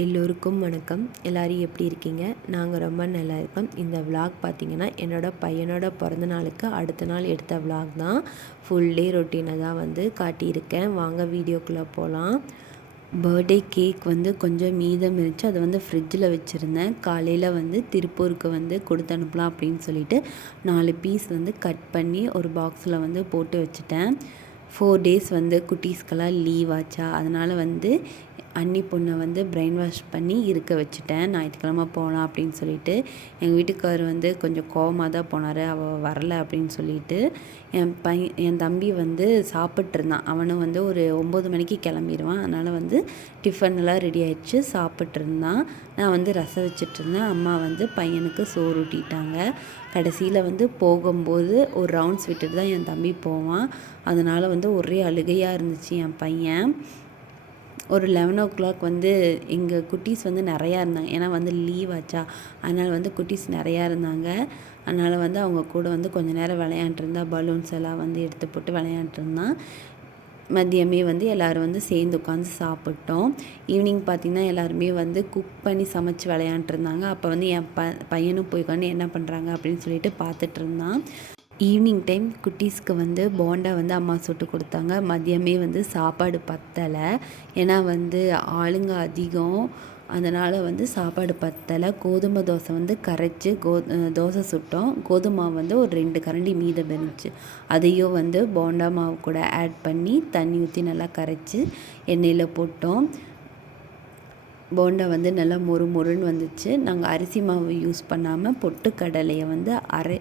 எல்லோருக்கும் வணக்கம். எல்லோரும் எப்படி இருக்கீங்க? நாங்கள் ரொம்ப நல்லா இருக்கோம். இந்த விலாக் பார்த்தீங்கன்னா என்னோடய பையனோட பிறந்த நாளுக்கு அடுத்த நாள் எடுத்த விலாக் தான். ஃபுல் டே ரொட்டீனை தான் வந்து காட்டியிருக்கேன். வாங்க வீடியோக்குள்ளே போகலாம் பர்த்டே கேக் வந்து கொஞ்சம் மீதம் இருந்துச்சு. அதை வந்து ஃப்ரிட்ஜில் வச்சுருந்தேன். காலையில் வந்து திருப்பூருக்கு வந்து கொடுத்து அனுப்பலாம் அப்படின்னு சொல்லிட்டு நாலு பீஸ் வந்து கட் பண்ணி ஒரு பாக்ஸில் வந்து போட்டு வச்சுட்டேன். ஃபோர் டேஸ் வந்து குட்டீஸ்க்கெல்லாம் லீவ் ஆச்சா? அதனால் வந்து அன்னி பொண்ணை வந்து பிரெயின் வாஷ் பண்ணி இருக்க வச்சுட்டேன். ஞாயிற்றுக்கிழமை போகலாம் அப்படின்னு சொல்லிட்டு எங்கள் வீட்டுக்கார் வந்து கொஞ்சம் கோவமாக தான் போனார். அவள் வரலை அப்படின்னு சொல்லிட்டு என் பையன் என் தம்பி வந்து சாப்பிட்ருந்தான் அவனும் வந்து ஒரு ஒம்பது மணிக்கு கிளம்பிடுவான் அதனால் வந்து டிஃபன்லாம் ரெடி ஆகிடுச்சு சாப்பிட்ருந்தான் நான் வந்து ரசம் வச்சிட்ருந்தேன் அம்மா வந்து பையனுக்கு சோறு ஊட்டிட்டாங்க. கடைசியில் வந்து போகும்போது ஒரு ரவுண்ட்ஸ் விட்டுட்டு தான் என் தம்பி போவான். அதனால் வந்து ஒரே அழுகையாக இருந்துச்சு என் பையன். ஒரு லெவன் ஓ கிளாக் வந்து எங்கள் குட்டீஸ் வந்து நிறையா இருந்தாங்க. ஏன்னா வந்து லீவ் ஆச்சா. அதனால் வந்து குட்டீஸ் நிறையா இருந்தாங்க. அதனால் வந்து அவங்க கூட வந்து கொஞ்சம் நேரம் விளையாண்டுருந்தா பலூன்ஸ் எல்லாம் வந்து எடுத்து போட்டு விளையாண்டுருந்தான் மதியமே வந்து எல்லோரும் வந்து சேர்ந்து உட்காந்து சாப்பிட்டோம். ஈவினிங் பார்த்திங்கன்னா எல்லாருமே வந்து குக் பண்ணி சமைச்சு விளையாண்டுருந்தாங்க அப்போ வந்து என் ப பையனும் போய் உட்காந்து என்ன பண்ணுறாங்க அப்படின்னு சொல்லிட்டு பார்த்துட்டு இருந்தான். ஈவினிங் டைம் குட்டீஸ்க்கு வந்து போண்டா வந்து அம்மா சுட்டு கொடுத்தாங்க. மதியமே வந்து சாப்பாடு பத்தலை. ஏன்னா வந்து ஆளுங்க அதிகம். அதனால் வந்து சாப்பாடு பத்தலை. கோதுமை தோசை வந்து கரைச்சி கோ தோசை சுட்டோம். கோதுமை வந்து ஒரு ரெண்டு கரண்டி மீதம் இருந்துச்சு. அதையும் வந்து போண்டா மாவு கூட ஆட் பண்ணி தண்ணி ஊற்றி நல்லா கரைச்சி எண்ணெயில் போட்டோம். போண்டா வந்து நல்லா மொறு மொறுன்னு வந்துச்சு. நாங்கள் அரிசி மாவு யூஸ் பண்ணாமல் பொட்டுக்கடலையை வந்து அரை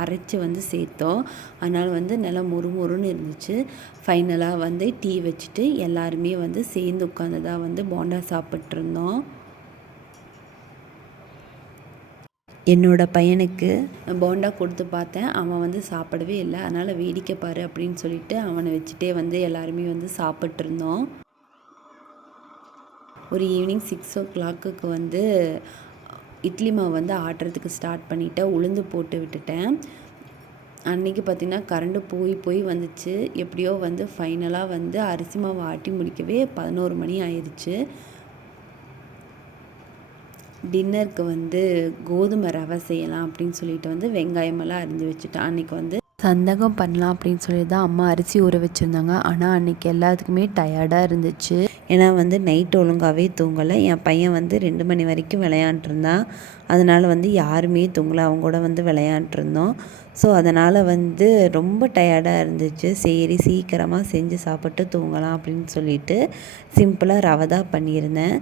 அரைச்சி வந்து சேர்த்தோம். அதனால் வந்து நல்லா மொறு மொறுன்னு இருந்துச்சு. ஃபைனலாக வந்து டீ வச்சுட்டு எல்லாருமே வந்து சேர்ந்து உட்காந்து தான் வந்து போண்டா சாப்பிட்ருந்தோம் என்னோட பையனுக்கு போண்டா கொடுத்து பார்த்தேன். அவன் வந்து சாப்பிடவே இல்லை. அதனால் வேடிக்கை பாரு அப்படின்னு சொல்லிட்டு அவனை வச்சுட்டே வந்து எல்லாருமே வந்து சாப்பிட்ருந்தோம் ஒரு ஈவினிங் சிக்ஸ் ஓ கிளாக்குக்கு வந்து இட்லி மாவு வந்து ஆட்டுறதுக்கு ஸ்டார்ட் பண்ணிவிட்டேன் உளுந்து போட்டு விட்டுட்டேன். அன்றைக்கி பார்த்திங்கன்னா கரண்ட்டு போய் போய் வந்துச்சு. எப்படியோ வந்து ஃபைனலாக வந்து அரிசி மாவு ஆட்டி முடிக்கவே பதினோரு மணி ஆயிடுச்சு டின்னருக்கு வந்து கோதுமை ரவை செய்யலாம் அப்படின்னு சொல்லிட்டு வந்து வெங்காயமெல்லாம் அரிஞ்சு வச்சுட்டேன். அன்றைக்கி வந்து சந்தகம் பண்ணலாம் அப்படின்னு சொல்லி தான் அம்மா அரிசி ஊற வச்சுருந்தாங்க. ஆனால் அன்றைக்கி எல்லாத்துக்குமே டயர்டாக இருந்துச்சு. ஏன்னா வந்து நைட் ஒழுங்காகவே தூங்கலை. என் பையன் வந்து ரெண்டு மணி வரைக்கும் விளையாண்டுருந்தான் அதனால் வந்து யாருமே தூங்கலை. அவங்க கூட வந்து விளையாண்டுருந்தோம் ஸோ அதனால் வந்து ரொம்ப டயர்டாக இருந்துச்சு. சரி சீக்கிரமாக செஞ்சு சாப்பிட்டு தூங்கலாம் அப்படின்னு சொல்லிட்டு சிம்பிளாக ரவதா தான் பண்ணியிருந்தேன்.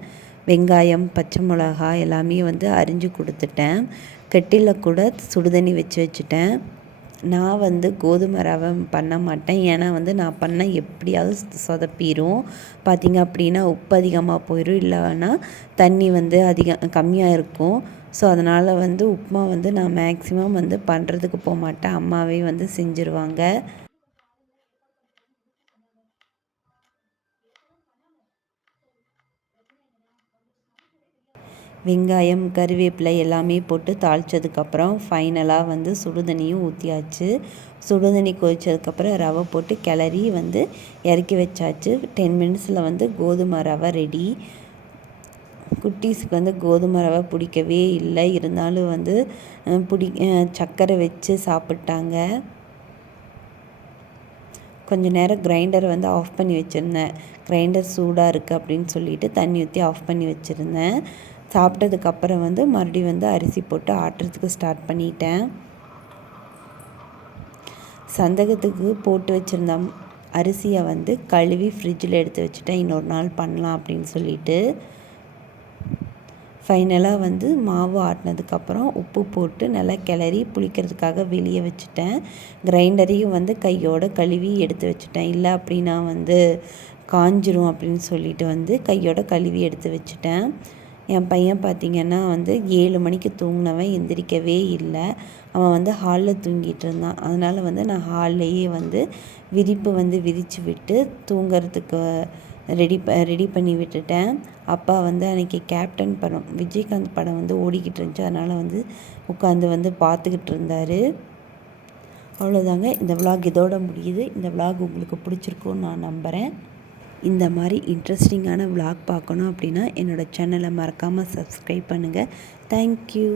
வெங்காயம் பச்சை மிளகா எல்லாமே வந்து அரிஞ்சு கொடுத்துட்டேன். கெட்டியில் கூட சுடுதண்ணி வச்சு வச்சுட்டேன். நான் வந்து கோதுமை ரவை பண்ண மாட்டேன். ஏன்னா வந்து நான் பண்ணால் எப்படியாவது சொதப்பிடும் பார்த்திங்க அப்படின்னா உப்பு அதிகமாக போயிடும் இல்லைன்னா தண்ணி வந்து அதிகம் கம்மியாக இருக்கும். ஸோ அதனால் வந்து உப்புமா வந்து நான் மேக்ஸிமம் வந்து பண்ணுறதுக்கு போக மாட்டேன் அம்மாவே வந்து செஞ்சுருவாங்க. வெங்காயம் கருவேப்பிலை எல்லாமே போட்டு தாளித்ததுக்கப்புறம் ஃபைனலாக வந்து சுடுதண்ணியும் ஊற்றியாச்சு சுடுதண்ணி கொதித்ததுக்கப்புறம் ரவை போட்டு கிளறி வந்து இறக்கி வச்சாச்சு. டென் மினிட்ஸில் வந்து கோதுமை ரவை ரெடி குட்டீஸுக்கு வந்து கோதுமை ரவை பிடிக்கவே இல்லை. இருந்தாலும் வந்து பிடி சர்க்கரை வச்சு சாப்பிட்டாங்க. கொஞ்சம் நேரம் கிரைண்டர் வந்து ஆஃப் பண்ணி வச்சுருந்தேன். கிரைண்டர் சூடாக இருக்குது அப்படின்னு சொல்லிட்டு தண்ணி ஊற்றி ஆஃப் பண்ணி வச்சுருந்தேன். சாப்பிட்டதுக்கப்புறம் வந்து மறுபடியும் வந்து அரிசி போட்டு ஆட்டுறதுக்கு ஸ்டார்ட் பண்ணிட்டேன். சந்தகத்துக்கு போட்டு வச்சுருந்த அரிசியை வந்து கழுவி ஃப்ரிட்ஜில் எடுத்து வச்சுட்டேன். இன்னொரு நாள் பண்ணலாம் அப்படின்னு சொல்லிட்டு. ஃபைனலாக வந்து மாவு ஆட்டினதுக்கப்புறம் உப்பு போட்டு நல்லா கிளறி புளிக்கிறதுக்காக வெளியே வச்சுட்டேன். கிரைண்டரையும் வந்து கையோடு கழுவி எடுத்து வச்சுட்டேன். இல்லை அப்படின்னா வந்து காஞ்சிரும் அப்படின்னு சொல்லிட்டு வந்து கையோட கழுவி எடுத்து வச்சுட்டேன். என் பையன் பார்த்திங்கன்னா வந்து ஏழு மணிக்கு தூங்கினவன் எந்திரிக்கவே இல்லை. அவன் வந்து ஹாலில் தூங்கிட்டு இருந்தான். அதனால் வந்து நான் ஹால்லையே வந்து விரிப்பு வந்து விரித்து விட்டு தூங்கிறதுக்கு ரெடி ப ரெடி பண்ணி விட்டுட்டேன். அப்பா வந்து அன்றைக்கி கேப்டன் படம் விஜயகாந்த் படம் வந்து ஓடிக்கிட்டு இருந்துச்சு. அதனால் வந்து உட்காந்து வந்து பார்த்துக்கிட்டு இருந்தார். அவ்வளோதாங்க இந்த விலாக் இதோட முடியுது. இந்த விலாக் உங்களுக்கு பிடிச்சிருக்குன்னு நான் நம்புகிறேன் இந்த மாதிரி இன்ட்ரெஸ்டிங்கான விளாக் பார்க்கணும் அப்படின்னா என்னோடய சேனலை மறக்காமல் சப்ஸ்கிரைப் பண்ணுங்கள் தேங்க்யூ